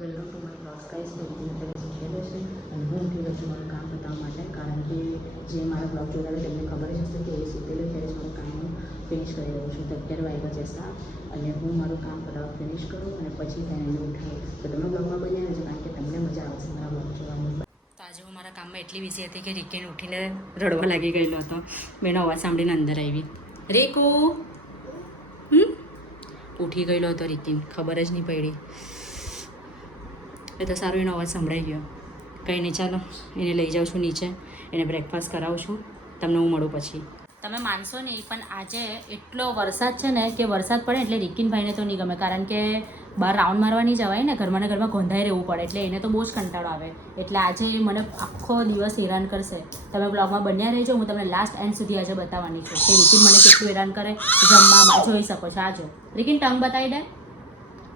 Welcome to my blog guys. અત્યારે શીખેલો છે અને હું ઉઠી ગઈ છું મારું કામ બતાવવા માટે, કારણ કે જે મારા બ્લોગ જોતા હોય તેમને ખબર જ હશે કે એ સુતેલો ત્યારે મારું કામ હું ફિનિશ કરી રહ્યું છું. તો 11 વાગ્યા છે 7 અને હું મારું કામ ફટાફટ ફિનિશ કરું અને પછી તેને ઉઠાવું. તો તમે બ્લોગમાં બન્યા રહેજો, કારણ કે તમને મજા આવશે મારા બ્લોગ જોવાની. તો આજે હું મારા કામમાં એટલી બિઝી હતી કે રિકેન ઉઠીને રડવા લાગી ગયેલો હતો. મેં એનો અવાજ સાંભળીને અંદર આવી. રેકુ ઉઠી ગયેલો હતો રિકેન, ખબર જ નહીં પડી. એ તો સારું, એનો અવાજ સંભળાઈ ગયો. કંઈ નહીં, ચાલો એને લઈ જાઉં છું નીચે, એને બ્રેકફાસ્ટ કરાવું છું. તમને હું મળું પછી. તમે માનશો નહીં, પણ આજે એટલો વરસાદ છે ને કે વરસાદ પડે એટલે રિકિનભાઈને તો નહીં ગમે, કારણ કે બહાર રાઉન્ડ મારવા નહીં જવાય ને, ઘરમાં ને ઘરમાં ગોંધાઈ રહેવું પડે, એટલે એને તો બહુ જ કંટાળો આવે. એટલે આજે એ મને આખો દિવસ હેરાન કરશે. તમે બ્લોગમાં બન્યા રહેજો, હું તમને લાસ્ટ એન્ડ સુધી આજે બતાવવાની છું કે રિકિન મને કેટલું હેરાન કરે. જમવામાં જોઈ શકો છો. આજો રિકિન, ટંગ બતાવી દે.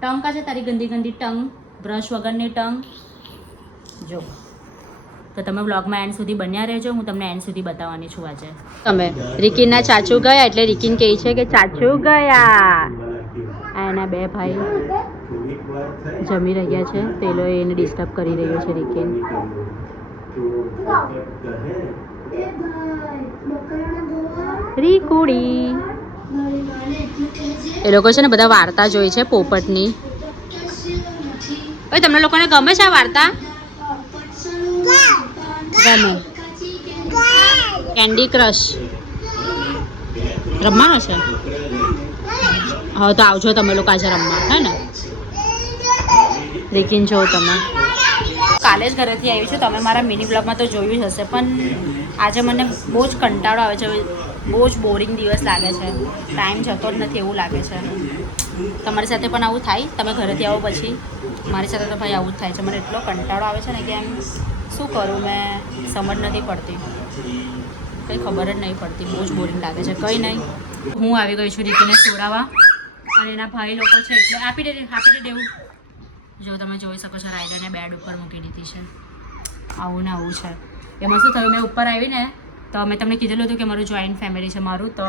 ટંગ કા છે તારી ગંદી ગંદી ટંગ, બ્રશ વગરની ટંગ. જો તો તમે બ્લોગમાં એન્ડ સુધી બન્યા રહેજો, હું તમને એન્ડ સુધી બતાવવાની છું આજે. તમે રિકિનના ચાચુ ગયા એટલે રિકિન કહે છે કે ચાચુ ગયા. આ એના બે ભાઈ જમી રહ્યા છે, પેલો એને ડિસ્ટર્બ કરી રહ્યો છે રિકિન. રીકુડી એ લોકો છે ને બધા વાર્તા જોઈ છે પોપટની. ભાઈ તમને લોકોને ગમે છે આ વાર્તા? ગમે. કેન્ડી ક્રશ રમવાનો છે? હા તો આવજો તમે લોકો આજે રમવા, હે ને? રિકિન જો તમે કાલે જ ઘરેથી આવી છું, તમે મારા મિની બ્લોગમાં તો જોયું જ હશે, પણ આજે મને બહુ જ કંટાળો આવે છે. બહુ જ બોરિંગ દિવસ લાગે છે, ટાઈમ જતો જ નથી એવું લાગે છે. તમારી સાથે પણ આવું થાય? તમે ઘરેથી આવો પછી? મારી સાથે તો ભાઈ આવું જ થાય છે. મને એટલો કંટાળો આવે છે ને કે એમ શું કરું, મેં સમજ નથી પડતી, કંઈ ખબર જ નહીં પડતી. બહુ જ બોરિંગ લાગે છે. કંઈ નહીં, હું આવી ગઈ છું રિકિને છોડાવવા, અને એના ભાઈ લોકો છે એટલે આપી દે દેવું. જો તમે જોઈ શકો છો, રાયડાને બેડ ઉપર મૂકી દીધી છે. આવું ને આવું છે. એમાં શું થયું, મેં ઉપર આવીને તો મેં તમને કીધેલું હતું કે મારું જોઈન્ટ ફેમિલી છે મારું, તો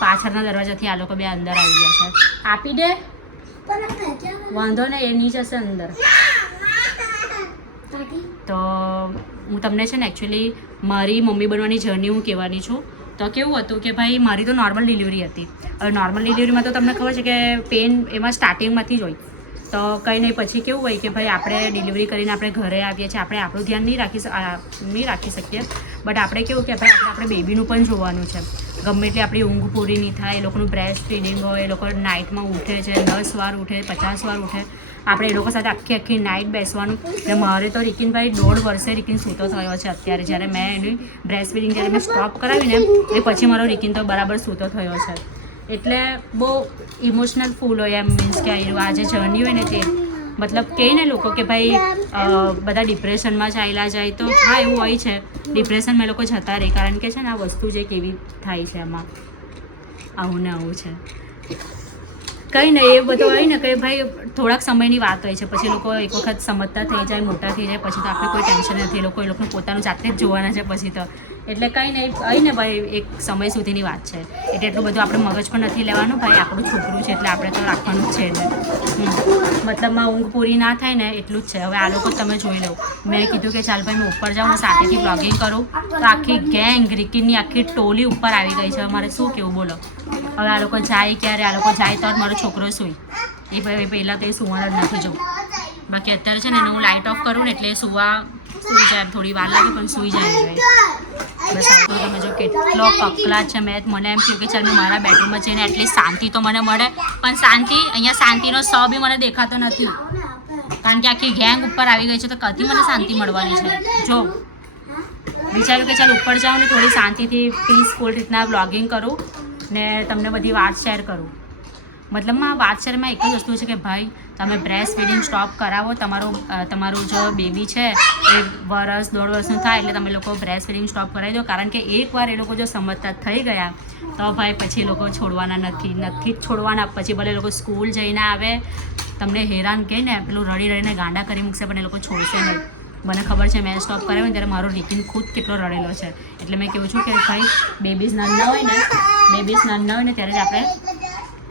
પાછળના દરવાજાથી આ લોકો બે અંદર આવી ગયા છે. આપી દે, વાંધો ને, એ નહીં જશે અંદર. તો હું તમને છે ને એકચ્યુઅલી મારી મમ્મી બનવાની જર્ની હું કહેવાની છું. તો કેવું હતું કે ભાઈ મારી તો નોર્મલ ડિલિવરી હતી. હવે નોર્મલ ડિલિવરીમાં તો તમને ખબર છે કે પેન એમાં સ્ટાર્ટિંગમાંથી જ હોય. તો કંઈ નહીં, પછી કેવું હોય કે ભાઈ આપણે ડિલિવરી કરીને આપણે ઘરે આવીએ છીએ, આપણે આપણું ધ્યાન નહીં રાખી શકીએ, બટ આપણે કેવું કે ભાઈ આપણે બેબીનું પણ જોવાનું છે. ગમે એટલે આપણી ઊંઘ પૂરી નહીં થાય, એ લોકોનું બ્રેસ્ટ ફીડિંગ હોય, એ લોકો નાઇટમાં ઉઠે છે, 10 વાર ઉઠે, 50 વાર ઉઠે, આપણે એ લોકો સાથે આખી નાઇટ બેસવાનું. એટલે મારે તો રિકિનભાઈ 1.5 વર્ષે રિકિન સૂતો થયો છે અત્યારે. જ્યારે મેં એની બ્રેસ્ટ ફીડિંગ જ્યારે મેં સ્ટોપ કરાવીને એ પછી મારો રિકિન તો બરાબર સૂતો થયો છે. એટલે બહુ ઇમોશનલ ફૂલ હોય એમ, મીન્સ કે આજે જર્ની હોય ને તે, મતલબ કહે ને લોકો કે ભાઈ બધા ડિપ્રેશનમાં ચાલ્યા જાય, તો હા એવું હોય છે. ડિપ્રેશનમાં લોકો જતા રહે, કારણ કે છે ને આ વસ્તુ જે કેવી થાય છે એમાં આવું ને આવું છે. કંઈ નહીં, એ બધું હોય ને કે ભાઈ થોડાક સમયની વાત હોય છે, પછી લોકો એક વખત સમજતા થઈ જાય, મોટા થઈ જાય, પછી તો આપણે કોઈ ટેન્શન નથી. એ લોકોને પોતાનું જાતે જ જોવાના છે પછી તો. એટલે કંઈ નહીં, હોય ને ભાઈ એક સમય સુધીની વાત છે. એટલે એટલું બધું આપણે મગજ પણ નથી લેવાનું. ભાઈ આપણું છોકરું છે એટલે આપણે તો રાખવાનું જ છે એને. મતલબમાં ઊંઘ પૂરી ના થાય ને એટલું જ છે. હવે આ લોકો તમે જોઈ લો, મેં કીધું કે ચાલ ભાઈ હું ઉપર જાઉં, હું સાથેથી બ્લોગિંગ કરું, તો આખી ગેંગ રિકિનની આખી ટોલી ઉપર આવી ગઈ છે. મારે શું કેવું બોલો? હવે આ લોકો જાય ક્યારે? આ લોકો જાય તો મારો છોકરો સૂઈ, એ ભાઈ પહેલાં તો એ સુવાનો જ નથી. જો બાકી અત્યારે છે ને હું લાઇટ ઓફ કરું ને એટલે સૂઈ જાય. થોડી વાર લાગે પણ સૂઈ જાય. બસ આટલું. તમે જો કેટલો કકલાટ છે. મને એમ થયું કે ચાલ મેં મારા બેડરૂમમાં જઈને એટલી શાંતિ તો મને મળે, પણ અહીંયા શાંતિનો સ બી મને દેખાતો નથી, કારણ કે આખી ગેંગ ઉપર આવી ગઈ છે. તો કદી મને શાંતિ મળવાની છે? જો વિચાર્યું કે ચાલ ઉપર જાઉં ને થોડી શાંતિથી પીસફુલ રીતના બ્લોગિંગ કરું ને તમને બધી વાત શેર કરું. મતલબમાં વાત શેરમાં એક જ વસ્તુ છે કે ભાઈ તમે બ્રેસ્ટ ફીડિંગ સ્ટોપ કરાવો. તમારું જો બેબી છે એ 1-1.5 વર્ષનું થાય એટલે તમે લોકો બ્રેસ્ટ ફીડિંગ સ્ટોપ કરાવી દો, કારણ કે એકવાર એ લોકો જો સમજતા થઈ ગયા તો ભાઈ પછી એ લોકો છોડવાના નથી જ છોડવાના. પછી ભલે લોકો સ્કૂલ જઈને આવે, તમને હેરાન કહે ને, પેલું રડી રડીને ગાંડા કરી મૂકશે, પણ એ લોકો છોડશે નહીં. મને ખબર છે, મેં સ્ટોપ કરાવ્યો ને ત્યારે મારો રિકિન ખુદ કેટલો રડેલો છે. એટલે મેં કહું છું કે ભાઈ બેબીઝ નાના હોય ને ત્યારે જ આપણે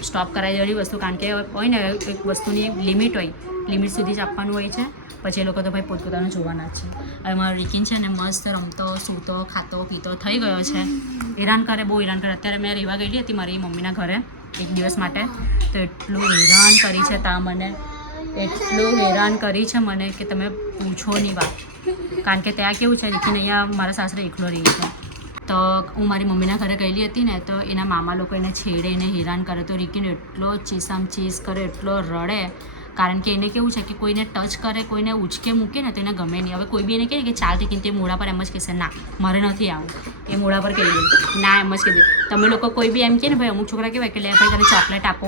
સ્ટોપ કરાવી દેવાની વસ્તુ, કારણ કે હોય ને એક વસ્તુની લિમિટ હોય લિમિટ સુધી જ આપવાનું હોય છે. પછી એ લોકો તો ભાઈ પોતપોતાનું જોવાના જ છે. હવે મારો રિકિન છે ને મસ્ત રમતો સૂતો ખાતો પીતો થઈ ગયો છે. હેરાન કરે, બહુ હેરાન કરે. અત્યારે મેં રહેવા ગયેલી હતી મારી મમ્મીના ઘરે 1 દિવસ માટે, તો એટલું હેરાન કરી છે મને, એટલું હેરાન કરી છે મને કે તમે પૂછો નહીં વાત. કારણ કે ત્યાં કેવું છે, રિકિન અહીંયા મારા સાસરે એકલો રહે છે. તો હું મારી મમ્મીના ઘરે ગયેલી હતી ને, તો એના મામા લોકો એને છેડે, એને હેરાન કરે. તો રિકિન એટલો ચીસામ ચીસ કરે, એટલો રડે. કારણ કે એને કેવું છે કે કોઈને ટચ કરે, કોઈને ઉચકે મૂકે ને તો એને ગમે નહીં. હવે કોઈ બી એને કહે કે ચાલ રિકિન, તે મોઢા પર એમ જ કહેશે ના મારે નથી આવું, એ મોઢા પર કહી દે ના, એમ જ કહી દે. તમે લોકો કોઈ બી એમ કહે ને ભાઈ, અમુક છોકરા કહેવાય કે લે ભાઈ તને ચોકલેટ આપો,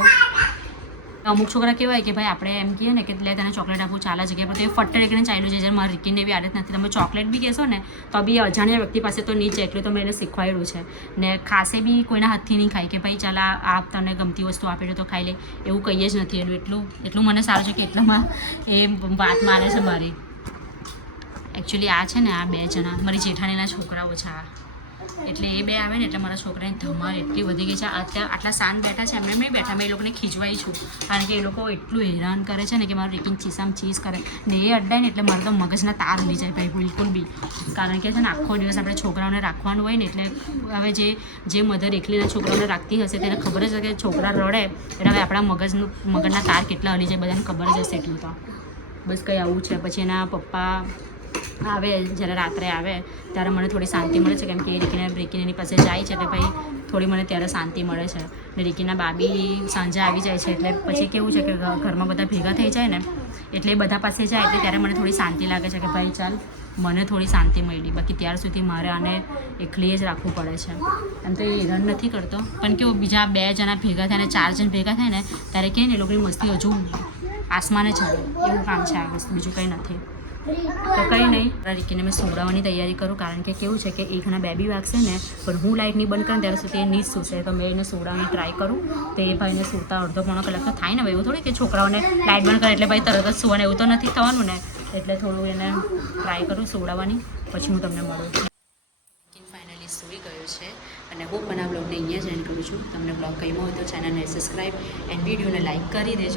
અમુક છોકરા કહેવાય કે ભાઈ આપણે એમ કહીએ ને કે લે તને ચોકલેટ આપું ચાલે જગ્યા પર, તો એ ફટ્ટે એકને ચાલ્યું છે. જ્યારે મારી રિકિનને એવી આદત નથી. તમે ચોકલેટ બી કહેશો ને તો બી અજાણ્યા વ્યક્તિ પાસે તો નીચે, એટલું તો મેં એને શીખવાડ્યું છે. ને ખાસે બી કોઈના હાથથી નહીં ખાય કે ભાઈ ચાલ આ તને ગમતી વસ્તુ આપી તો ખાઈ લે, એવું કંઈ જ નથી એનું. એટલું મને સારું છે કે એટલામાં એ વાત માને છે મારી. એકચ્યુઅલી આ છે ને, આ 2 જણા મારી જેઠાણીના છોકરાઓ છે આ, એટલે એ 2 આવે ને એટલે મારા છોકરાની ધમાલ એટલી વધી ગઈ છે. અત્યારે આટલા શાંત બેઠા છે, એમને મેં બેઠા, મેં એ લોકોને ખીજવાઈ છું. કારણ કે એ લોકો એટલું હેરાન કરે છે ને કે મારું રિકિન ચીસામ ચીસ કરે ને એ અડ્ડાય ને એટલે મારે તો મગજના તાર ઉડી જાય ભાઈ, બિલકુલ બી. કારણ કે છે ને આખો દિવસ આપણે છોકરાઓને રાખવાનું હોય ને, એટલે હવે જે મધર એકલીના છોકરાઓને રાખતી હશે તેને ખબર જ છે કે છોકરા રડે એટલે હવે આપણા મગજના તાર કેટલા હલી જાય બધાને ખબર જ હશે. એટલું તો બસ કંઈ આવું છે. પછી એના પપ્પા આવે, જ્યારે રાત્રે આવે ત્યારે મને થોડી શાંતિ મળે છે. કેમ કે રિકિન એની પાસે જાય છે એટલે ભાઈ થોડી મને ત્યારે શાંતિ મળે છે. ને રિકિનના બાબી સાંજે આવી જાય છે એટલે પછી કેવું છે કે ઘરમાં બધા ભેગા થઈ જાય ને, એટલે એ બધા પાસે જાય એટલે ત્યારે મને થોડી શાંતિ લાગે છે કે ભાઈ ચાલ મને થોડી શાંતિ મળી. બાકી ત્યાર સુધી મારે આને એકલી જ રાખવું પડે છે. એમ તો એ હેરાન નથી કરતો, પણ કેવું બીજા 2 જણા ભેગા થાય ને 4 જણ ભેગા થાય ને ત્યારે કે ને એ લોકોની મસ્તી હજુ આસમાને ચડે એવું કામ છે આ વસ્તુ, બીજું કંઈ નથી. તો કંઈ નહીં, રિકીને મેં સુવડાવવાની તૈયારી કરું. કારણ કે કેવું છે કે 1ના 2 બી વાગશે ને, પણ હું લાઇટ નહીં બંધ કરું ત્યારે સુધી એ નહીં જ સૂશે. તો મેં એને સુવડાવવાની ટ્રાય કરું. તો એ ભાઈને સૂતા અડધો પોણો કલાક તો થાય ને ભાઈ, એવું થોડી કે છોકરાઓને લાઇટ બંધ કરે એટલે ભાઈ તરત જ સુવાનું, એવું તો નથી થવાનું ને. એટલે થોડું એને ટ્રાય કરું સુવડાવવાની, પછી હું તમને મળું. ફાઇનલી સૂઈ ગયો છે અને હું પણ આ બ્લોગને અહીંયા જ એન્ડ કરું છું. તમને બ્લોગ ગમ્યો હોય તો ચેનલને સબસ્ક્રાઈબ એન્ડ વિડીયોને લાઇક કરી દેજો.